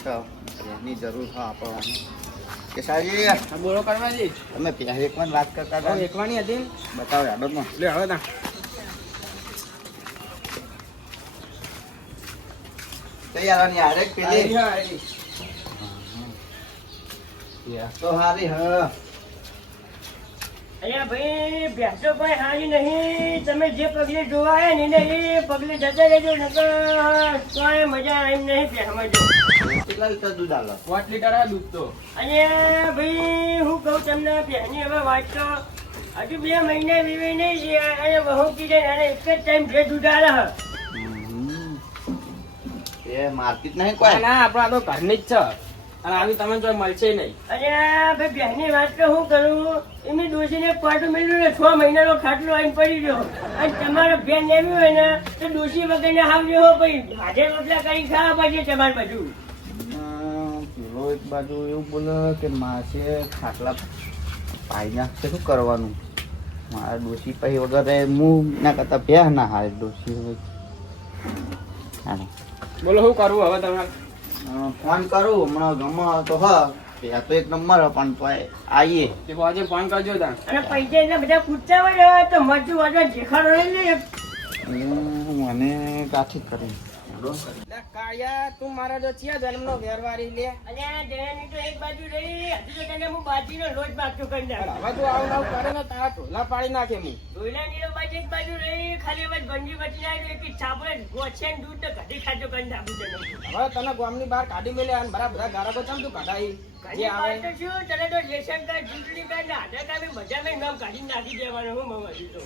છે એની જરૂર હા આપણને કે સાહેબ બોલો કરવાજી તમે પહેલી એક વાત કરતા હતા એકવાની હતી બતાવો યાદોમાં લે હવે તા કઈ આવવાની આરે પેલી તો હારી હા અરે ભાઈ બેસો ભાઈ હારી નહીં તમે જે પગલે જોવાય ને એ પગલે જતા રહેજો નકર તોય મજા એમ નહીં બેસમાં જો કેટલા લીટર દૂધ આલો 8 લીટર આ દૂધ તો અને ભાઈ હું કહું તમને બેની હવે વાત તો હજુ 2 મહિના વીવી નહીં છે અને બહુ કીધે અને એક જ ટાઈમ જે દૂધ આલે હ એ માર્કેટ નહીં કોઈ કોઈ ના આપણા તો ઘરની જ છે અને આવી તમને જો મળશે નહીં અને ભાઈ બેની વાત તો હું કરું એમની ડોસીને પાટું મેળવ્યું ને 6 મહિનાનો ખાટલો આવીને પડી ગયો અને તમારો બેન લેવી હોય ને તો ડોસી વગરને આવજો હો ભાઈ હાજર રોટલા કરી ખાવા પડશે તમારે બધું પેલો એક બાજુ એવું બોલે કે માસે ખાટલા પાઈ નાખશે શું કરવાનું મારા ડોસી પછી વગર હું ના કરતા બે ના હારે ડોસી હાલો બોલો શું કરવું હવે તમારે ફોન કરું હમણાં ગમો તો હા ત્યાં તો એક નંબર પણ તો આવીએ તે આજે ફોન કરજો તા અને પૈસા એટલા બધા પૂછતા હોય ને તો મજુ વાજો દેખાડો લઈ લે મને કાઠી કરી કાળિયા તું મારા જો ચિયા જન્મનો વ્યવહારી લે અને આ દેવાની તો એક બાજુ રહી હજુ તો તને હું બાજીનો લોટ બાક્યો કરી નાખ હવે તું આવું આવું કરે ને તારા ટોલા પાડી નાખે હું ડોયલાની તો બાજુ એક બાજુ રહી ખાલી હવે ગંજી બચી જાય એક છાપડે ગોછે ને દૂધ તો કઢી ખાજો કરી નાખું તને હવે તને ગામની બહાર કાઢી મેલે અને બધા ગારાકો ચમ તું કાઢાઈ જે ઘણી આવે વાર તો શું તને તો રેશન કાર્ડ ચૂંટણી કાર્ડ ને આધાર કાર્ડ બધાને નામ કાઢી નાખી દેવાનું હું મમ્મી તો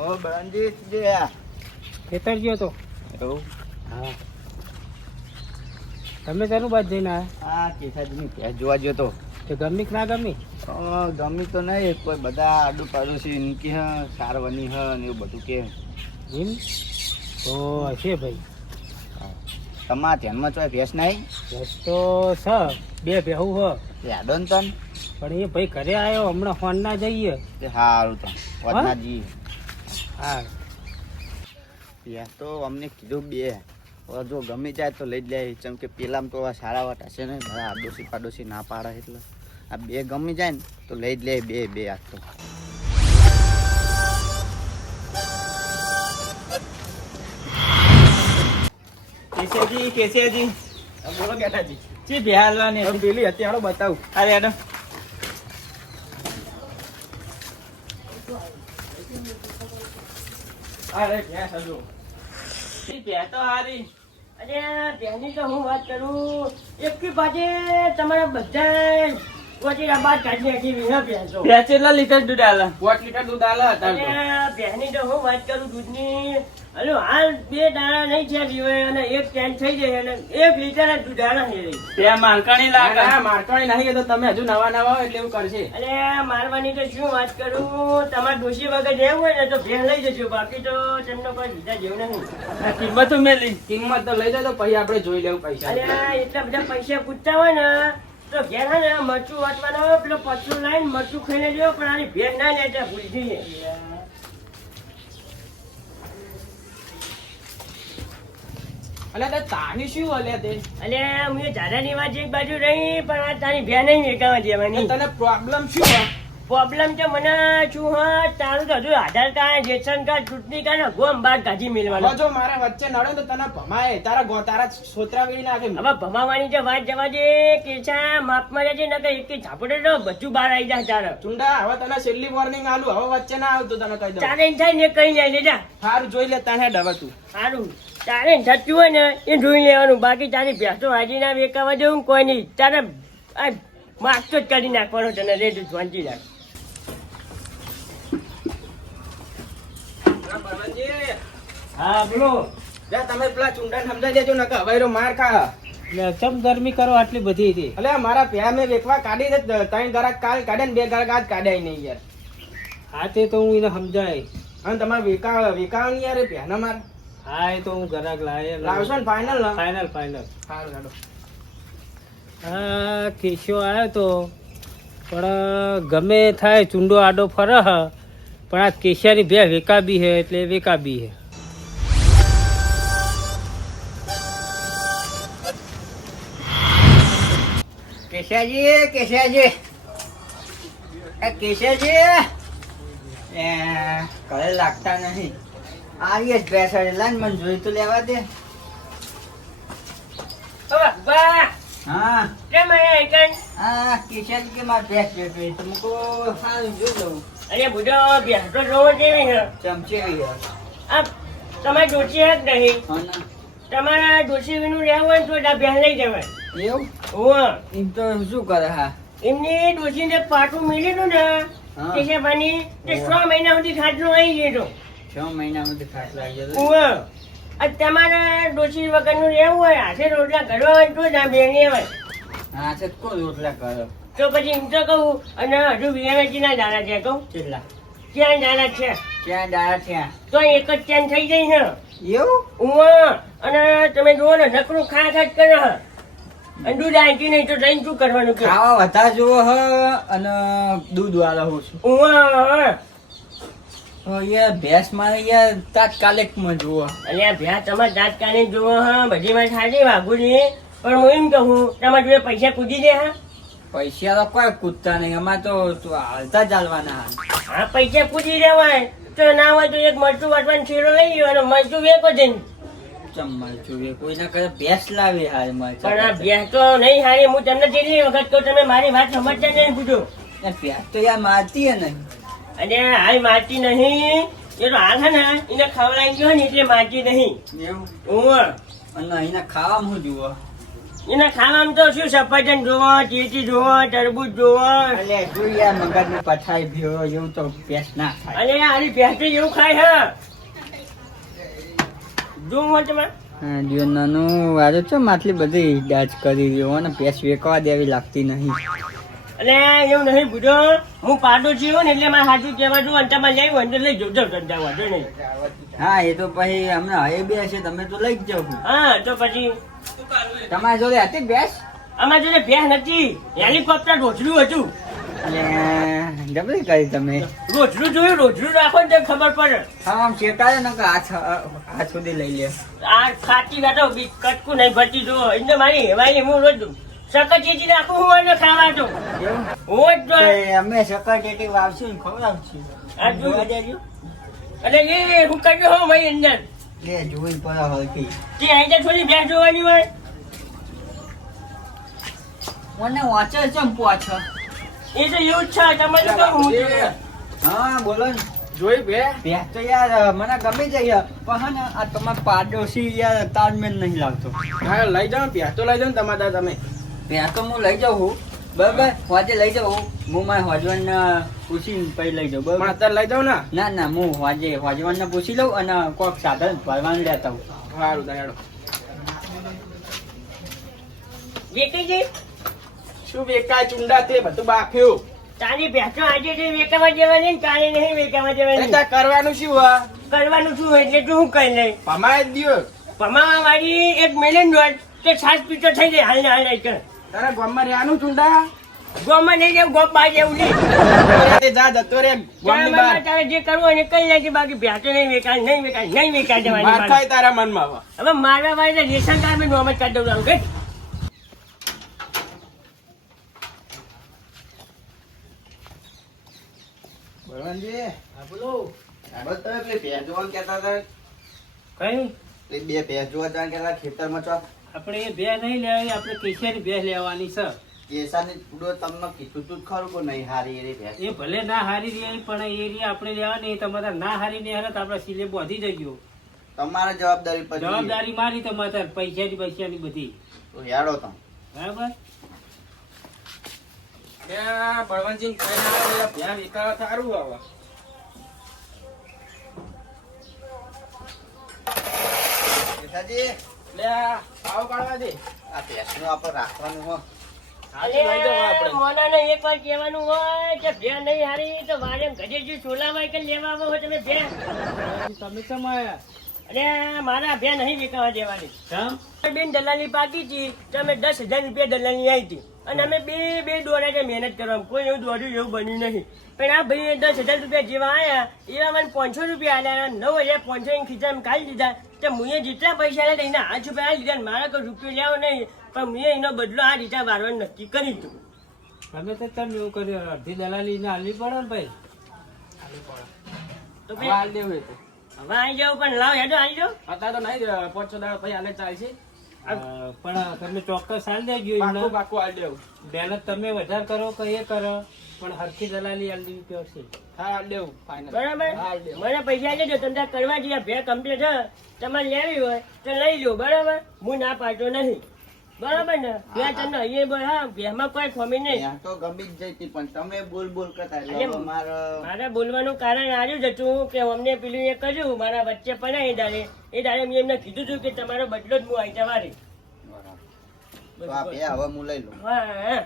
ઓ બરણજીત જે ખેતર ગયો તો એવું હા તમે તેનું બાદ જઈને આવ્યા આ કેસાજીની ભેંસ જોવા ગયો તો તે ગમી કે ના ગમી ગમી તો નહીં કોઈ બધા આડુ પાડોશી નીકી હ સારવાની હ ને એવું બધું કે જીમ તો હશે ભાઈ તમારા ધ્યાનમાં ચોય ભેંસ નહીં બસ તો છ બે બેહું હ યાદો ને તન પણ એ ભાઈ ઘરે આવ્યો હમણાં ફોન ના જઈએ તે સારું તન વતનાજી હા ભેંસ તો અમને કીધું બે હવે જો ગમી જાય તો લઈ જ લે ચમ કે પેલામાં તો આ સારા વાટ હશે ને બધા આડોશી પાડોશી ના પાડે એટલે આ બે ગમી જાય ને તો લઈ જ લે બે આજ તો કેસેજી બોલો બેટાજી ચી બેહાલવાની પેલી હતી હાલો બતાવું અરે એડો અરે ભેંસ હજુ ભેંસ તો હારી અરે બેની તો હું વાત કરું એક બાજે તમારા બધા વચ્ચે બાદ કાઢી નાખી વિના ભેંસો ભેંસ કેટલા લીટર દૂધ આલે 8 લીટર દૂધ આલે અને બેની તો હું વાત કરું દૂધની હલો હાલ 2 દાણા નહીં થયા જીવે અને એક કેન થઈ જાય અને 1 લીટર જ દૂધ આના છે રહી તે મારકાણી લાગે મારકાણી નહીં તો તમે હજુ નવા નવા હોય એટલે એવું કરશે અને મારવાની તો શું વાત કરું તમારે ડોશી વગર રહેવું હોય ને તો ભેણ લઈ જજો બાકી તો તેમનો કોઈ બીજા જેવું નહીં કિંમત મેલી કિંમત તો લઈ જાય તો પછી આપણે જોઈ લેવું પૈસા અને એટલા બધા પૈસા પૂછતા હોય ને તો ઘેર હે ને મરચું વાટવાનો પેલો પચરું લાઈને મરચું ખાઈને જેવો પણ આની ભેણ ના લે ત્યાં ભૂલી જઈએ અલે તે તાની શું હલે તે અને હું એ ઝાડાની વાત એક બાજુ રહી પણ આ તારી ભેણ નહીં વેકાવા દેવાની તને પ્રોબ્લેમ શું હે પ્રોબ્લેમ તો મને શું હા તારું તો હજુ આધાર કાર્ડ રેશન કાર્ડ ચૂંટણી કાર્ડ ગોમ બાર કાઢી મેળવાનું જો મારા વચ્ચે નડે તો તને ભમાય તારા સોતરા વીડી નાખે હવે ભમાવાની તો વાત જવા દે કેછા માપમાં રહેજે નકર એક ઝાપડે તો બધું બહાર આવી જાય તારે ચુંડા હવે તને છેલ્લી વોર્નિંગ આલું હવે વચ્ચે ના આવતું તને કહી દઉં તારે થાય ને કઈ જાય લેજા સારું જોઈ લે તને હવે તું સારું તારે થતું હોય ને એ જોઈ લેવાનું બાકી તારી ભેંસો હાજી ના વેકાવા દેવું કોઈ નહીં તારે આ માસ્તો જ કરી નાખવાનો તને રેડું વાંચી રાખ હા બોલો તમે પેલા ચુંડા સમજાઈ દેજો ને હવે માર ખા ચમ ગરમી કરો આટલી બધી હતી અલે મારા પ્યા મેં વેચવા કાઢી દે 3 ગરાક કાલ કાઢે ને 2 ગરાક આજ કાઢ્યા નહીં યાર હા તે તો હું એને સમજાય અને તમારે વેકાવ યાર એ પ્યાના માર હા એ તો હું ગરાક લાવશો ને ફાઇનલ ને ફાઇનલ સારું સારું હા કેશો આવ્યો તો પણ ગમે થાય ચૂંડો આડો ફરે હ પણ આ કેશિયાની બે વેકાબી હે એટલે વેકાબી હે કેશિયાજી ઘરે લાગતા નહીં. આવીએ જ ભેંસ લાઈન મને જોઈ તો લેવા દે. બા હા કેમ આયા એકન? હા કેશિયાજી કે મારે ભેંસ જોઈ તો મૂકો સારું જોઈ લઉં. અરે બુડો ભેંસ તો જોવો કેવી છે. ચમચેવી આ તમારે ડોસી જ નહીં. હા ના તમારા ડોસી નું રહેવું હોય તો આ ભેંસ લઈ જવાય. એવું હોવે. એમ તો શું કરે? હા એમની ડોસીને પાટું મેલેલું ને હા. કેશવભાઈ તે 6 મહિના સુધી ખાટલો આવી ગયો. 6 મહિનામાં ખાટ લાગી ગયો. હોવે. આ તમારે ડોસી વગરનું રહેવું હોય હાથે રોટલા કરવા હોય તો જ આ બેની હોય. હા છે કોણ રોટલા કરો? તો પછી એમ તો કહું અને હજુ વીઆઈજી ના દાણા છે કહું કેટલા? ક્યાં દાણા છે ક્યાં દાડા થયા? તો એક જ ચેન થઈ જાય છે. એવું? ઉવા અને તમે જુઓ ને નકરું ખા ખા જ કરે હ. અને દૂધ આંટી નહીં તો જઈને શું કરવાનું કે ખાવા વધારે જોવો હ અને દૂધ વાળો હું છું. ઉવા યાર ભેંસ મારે યાર તાત્કાલિક માં જોવો. અને આ ભ્યા તમારે દાંત કાઢી જુઓ હા બધી વાત સાચી વાઘુજી પણ હું એમ કહું તમારે જોડે પૈસા કૂદી દે હા. પૈસા તો કોઈ કૂદતા નહીં. અમારે તો હાલતા ચાલવાના હાલ. હા પૈસા કૂદી દેવાય તો ના હોય તો એક મરચું વાટવાનું શીરો લઈ ગયો અને મરચું વેકો જઈને. ચમચું કોઈના કરે ભેંસ લાવે હાલ પણ આ મારે. ભ્યા તો નહીં હારી હું તમને કેટલી વખત કહું તમે મારી વાત સમજતા નહીં પૂછો. ભેંસ તો યાર મારતી હે નહીં. અને હાલ મારતી નહીં એ તો હાલ હે ને એને ખવડાવી ગયો ને એટલે મારતી નહીં. એવું? ઉવા અને એના ખાવામાં શું જુઓ? એના ખાવામાં તો શું સફરજન જોવો ચીચી જોવો તરબૂચ જોવો એટલે જો યાર મગજની પથારી ભેળો એવું તો ભેંસ ના ખાય. અને આની ભેંસ એવું ખાય હા જોવો તમે હા દિયો નાનું વારે છે આટલી બધી ડાચ કરી રહ્યો અને ભેંસ વેકવા દેવી લાગતી નહીં. અને એવું નહીં બુઢો હું પાડો છું ને એટલે મારે સાચું કહેવા છું અને તમારે લઈ હોય ને તો લઈ જજો ધંધા વાંધો નહીં. હા એ તો પછી હમણાં હવે બે છે તમે તો લઈ જ જાવ. હા તો પછી તમારી જોડે હતી ભેંસ? અમારી જોડે ભેંસ નથી હેલિકોપ્ટર રોજડું હતું. અને જબરી કરી તમે. રોજડું જોયું રોજડું રાખો ને તો ખબર પડે. હા આમ શેકાડે ને કે હાથ સુધી લઈ લે. આ ખાતી વાતો કટકું નહીં ભરતી જો એટલે મારી હેવાઈ હું રોજ સકત ચીચી રાખું હું અને ખાવા તો એવું? હું જ તો અમે સકરટેટી વાવશું ને ખવડાવશું. આ જો. જોવા દેજો. અને એ હું કર્યો હો ભાઈ અંદર લે જોઈ પડે હલકી. તે અહીં તો થોડી ભેંસ જોવાની હોય. મને વાંચે છે ને પાછો. એ તો એવું જ છે તમે તો કહું હું છું. હા બોલો ને. જોઈ બે ભેંસ તો યાર મને ગમી જાય પણ હે ને આ તમારા પાડોશી યાર તાલમેલ નહીં લાગતો. હા લઈ જાઓ પ્યા તો લઈ જાઓ ને તમારા તમે ભેંસ તો હું લઈ જાઉં બરાબર હોજે લઈ જાઉં હું મારે હોજવાનને પૂછીને પછી લઈ જાઉં પણ બરાબર. અત્યારે લઈ જાઓ ને ના ના હું હોજવાનને પૂછી લઉં અને કોઈક સાધન ભરવાનું લેતા હું. સારું દાડો વેચાઈ જઈ શું બેકાર ચુંડા તે બધું બાફ્યું તારી ભેંસો આજે જે વેચાવા જવાની ને કાલે નહીં વેચાવા જવાની. એટલે કરવાનું શું હા કરવાનું શું હોય એટલે તું શું કરી લઈ ભમાય જ દ્યો પમાવા વાળી એક મેલેન દોડ તે છાસ પીતો થઈ જાય હાલ ને હાલ કર તારા ગામમાં રહેવાનું ચુંડા ગોમાં નહીં જેવું ગોપ બાજ એવું નહીં. તે જા જતો રે ગામની બહાર તારે જે કરવું હોય ને કઈ લેજે બાકી ભેંસો નહીં વેચાય નહીં વેચાય માર જવાની. થાય તારા મનમાં હવે. હવે મારવા વાળે રેશન કાર્ડ મેં નોમ જ કાઢી દઉં કે બળવંતજી હા બોલો આગળ તમે પેલી ભેંસ જોવાનું કહેતા હતા. કઈ પેલી બે ભેંસ જોવા જવાનું કહેતા ખેતરમાં છો. આપણે એ ભેં નહીં લેવાની આપણે કેશિયાની ભેં લેવાની છે. કેસાની પૂડો તમને કીધું તું જ ખરું કે નહીં હારી એની ભેંસ. એ ભલે ના હારી રહી પણ એ રહી આપણે લેવાની તમારે ના હારી ને હારે તો આપણે સિલે બોધી જગ્યો તમારે જવાબદારી પછી જવાબદારી મારી તમારે પૈસાની બધી તો હેડો તમે. બરાબર. ત્યાં બળવંતજી ખાઈને આવે ત્યાં વિકાવા સારું આવે કેસાજી, લે આવો કાઢવા દે આ ભેંસનું આપણે રાખવાનું હો. હાચું લઈ જાઓ આપણે મોનાને એક વાર કહેવાનું હોય કે ભેં નહીં હારી તો મારે ગજે જે છોલામાં કે લેવા આવો હોય તમે ભેં તમે કેમ આયા? અરે મારા ભેં નહીં વેચાવા દેવાની. કેમ? બેન દલાલી પાકી હતી તો અમે 10,000 રૂપિયા દલાલી આવી હતી અને અમે બે દોડા છે મહેનત કરવા કોઈ એવું દોડ્યું એવું બન્યું નહીં પણ આ ભાઈ 10,000 રૂપિયા જેવા આવ્યા એવા મને 500 રૂપિયા આલ્યા 9,500 ખીચામાં કાઢી દીધા તો મુએ જેટલા પૈસા આલ્યા એના 8 રૂપિયા લીધા મારા કોઈ રૂપિયો લેવો નહીં પણ મેં એનો બદલો આ રીતે વારવાનું નક્કી કરી દીધું. તમે તો તમે એવું કર્યું અડધી દલાલી ને હાલવી પડે ને ભાઈ. તો હવે હાલ દેવું એ તો. હવે આવી જાવ પણ લાવ હેડો આવી જાવ. અત્યારે તો નહીં 5-6 દાડા પછી હાલે ચાલશે. પણ તમે ચોક્કસ હાલ દેજો પાકું એમને. પાકું હાલ દેવું. મહેનત તમે વધારે કરો કે એ કરો પણ હરખી દલાલી હાલવી પડશે. હા હાલ દેવું ફાઇનલ. બરાબર હાલ દેવું. મને પૈસા દેજો ધંધા કરવા જઈએ ભે કમ્પ્લીટ હ તમારે લેવી હોય તો લઈ લો બરાબર હું ના પાડતો નથી બરાબર ને બે તમને અહીંયા બોલ હા ભેમાં કોઈ ખોમી નહીં ત્યાં તો ગમી જ જતી પણ તમે બોલ બોલ કરતા એટલે અરે, હવે મારે મારે બોલવાનું કારણ આવ્યું જ હતું કે અમને પેલું એ કર્યું મારા વચ્ચે પણ એ દાડે મેં એમને કીધું હતું કે તમારો બદલો જ હું આવી જવાની તો આ બે હવે હું લઈ લઉં. હા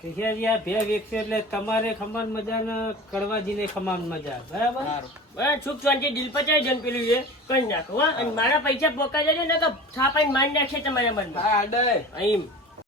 ખિખિયાજી આ ભે વેચશે એટલે તમારે ખમાન મજા ને કડવાજીને ખમાન મજા બરાબર. બરાબર સુખ શાંતિ દિલ પચાવી જન પેલું એ કરી નાખો હા અને મારા પૈસા પોકા જજો ને કે થાપાઈને મારી નાખશે તમારા મનમાં હા હાલ દે. અહીં